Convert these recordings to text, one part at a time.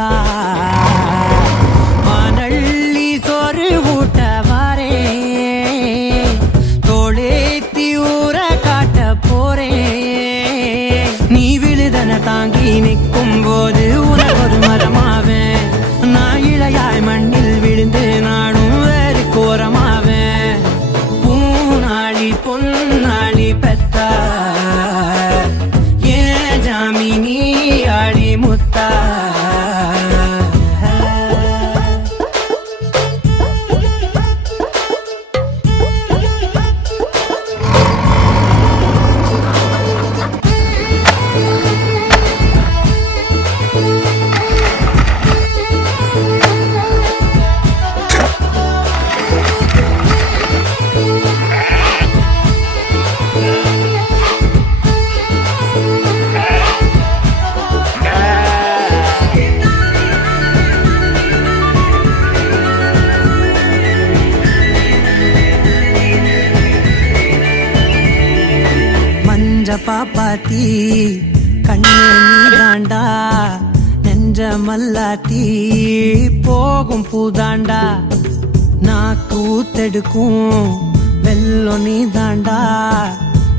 பெத்தா வானள்ளி சோறு ஊட்ட வாரே தோளேத்தி ஊற காட்ட போறே நீ விழுதன தாங்கி நிற்கும் போது உனக்கொரு மரமாவேன் நான் இளையாய் மண்ணில் விழுந்து நானும் வேறு கோரமாவேன் பூனாளி பொன்னாளி பெத்தா ஏன் ஜாமி நீ ஆடி முத்தா பாப்பாத்தி கண்ணே நீ தாண்டா நெஞ்ச மல்லாத்தி போகும் பூதாண்டா நாக்கு ஊத்தெடுக்கும் வெள்ளம் நீ தாண்டா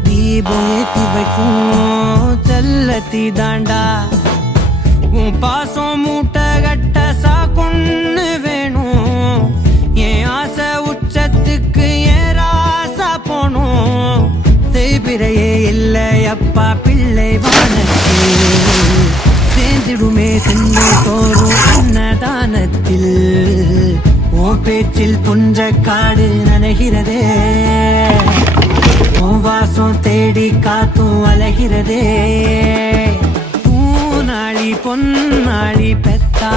தீபம் ஏத்தி வைக்கும் செல்லத்தி தாண்டா உன் பாசம் மூட்டை கட்ட சாக்குன்னு வேணும் என் ஆசை உச்சத்துக்கு ஏன் ராசா போனும் பிறையே இல்லை அப்பா பிள்ளை வானத்தில் சேர்ந்திடுமே சென்று தோறும் அன்னதானத்தில் உன் பேச்சில் புஞ்ச காடு நனைகிறதே உன் வாசம் தேடி காத்தும் அலைகிறதே பூனாளி பொன்னாளி பெத்தா